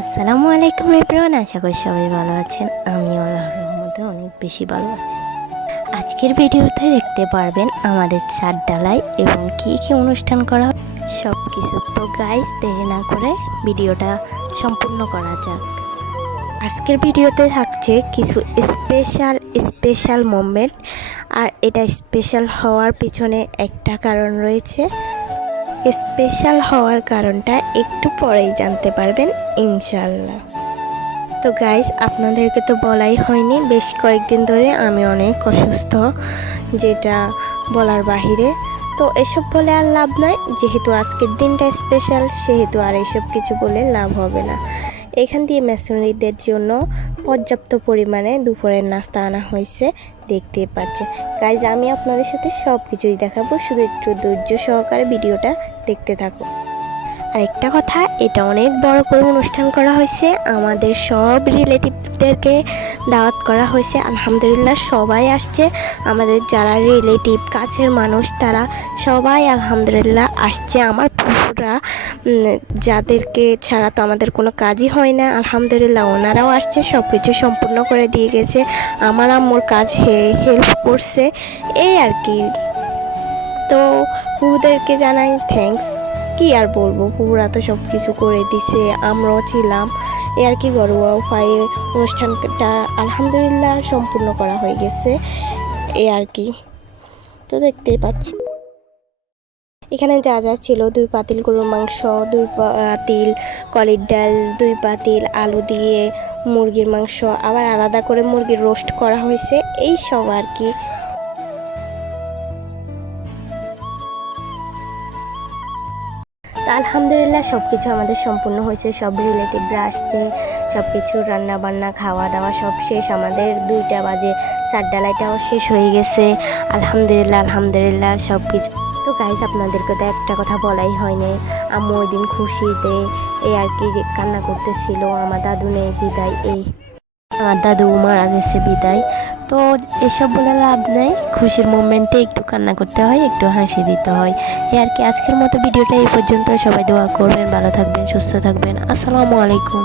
আসসালামু আলাইকুম এভরিওয়ান, আশা করি সবাই ভালো আছেন। আমি আল্লাহর রহমতে অনেক বেশি ভালো আছি। আজকের ভিডিওতে দেখতে পারবেন আমাদের ছাদ ঢালাই এবং কী কী অনুষ্ঠান করা হয় সব কিছু। তো গাইস, দেরি না করে ভিডিওটা সম্পূর্ণ করা যাক। আজকের ভিডিওতে থাকছে কিছু স্পেশাল মোমেন্ট, আর এটা স্পেশাল হওয়ার পিছনে একটা কারণ রয়েছে। স্পেশাল হওয়ার কারণটা একটু পরেই জানতে পারবেন ইনশাল্লাহ। তো গাইস, আপনাদেরকে তো বলাই হয়নি, বেশ কয়েকদিন ধরে আমি অনেক অসুস্থ, যেটা বলার বাহিরে। তো এসব বলে আর লাভ নাই, যেহেতু আজকের দিনটা স্পেশাল সেহেতু আর এসব কিছু বলে লাভ হবে না। এখান দিয়ে মেসোনারিদের জন্য পর্যাপ্ত পরিমাণে দুপুরের নাস্তা আনা হয়েছে, দেখতে পাচ্ছেন গাইজ। আমি আপনাদের সাথে সব কিছুই দেখাবো, শুধু একটু ধৈর্য সহকারে ভিডিওটা দেখতে থাকো। আরেকটা কথা, এটা অনেক বড় করে অনুষ্ঠান করা হয়েছে, আমাদের সব রিলেটিভদেরকে দাওয়াত করা হয়েছে। আলহামদুলিল্লাহ সবাই আসছে, আমাদের যারা রিলেটিভ কাছের মানুষ তারা সবাই আলহামদুলিল্লাহ আসছে। আমার ফুফুরা, যাদেরকে ছাড়া তো আমাদের কোনো কাজই হয় না, আলহামদুলিল্লাহ ওনারাও আসছে, সব কিছু সম্পূর্ণ করে দিয়ে গেছে। আমার আম্মুর কাজ হেল্প করছে, এই আর কি। তো ফুফুদেরকে জানাই থ্যাঙ্কস। কি আর বলবো, পুরা তো সব কিছু করে দিছে, আমরাও ছিলাম। এ আর কি, ঘরোয়া উপায়ে অনুষ্ঠানটা আলহামদুলিল্লাহ সম্পূর্ণ করা হয়ে গেছে, এ আর কি। তো দেখতেই পাচ্ছি এখানে যা যা ছিল: 2 পাতিল গরুর মাংস, 2 পাতিল কলির ডাল, 2 পাতিল আলু দিয়ে মুরগির মাংস, আবার আলাদা করে মুরগির রোস্ট করা হয়েছে, এই সব আর কি। আলহামদুলিল্লাহ সব কিছু আমাদের সম্পূর্ণ হয়েছে, সব রিলেটিভরা আসছে, সব কিছু রান্না বান্না খাওয়া দাওয়া সব শেষ। আমাদের 2টা বাজে ছাদ ঢালাইটাও শেষ হয়ে গেছে, আলহামদুলিল্লাহ সব কিছু। তো গাইজ, আপনাদেরকে তো একটা কথা বলাই হয়নি, আম্মু ওই দিন খুশিতে এই আর কি যে কান্না করতেছিল। আমার দাদু নেই, বিদায়, আমার দাদু মারা গেছে, বিদায়। তো এসব বলে লাভ নেই, খুশির মোমেন্টে একটু কান্না করতে হয়, একটু হাসি দিতে হয়, এই আর কি। আজকের মতো ভিডিওটা এই পর্যন্ত। সবাই দোয়া করবেন, ভালো থাকবেন, সুস্থ থাকবেন। আসসালামু আলাইকুম।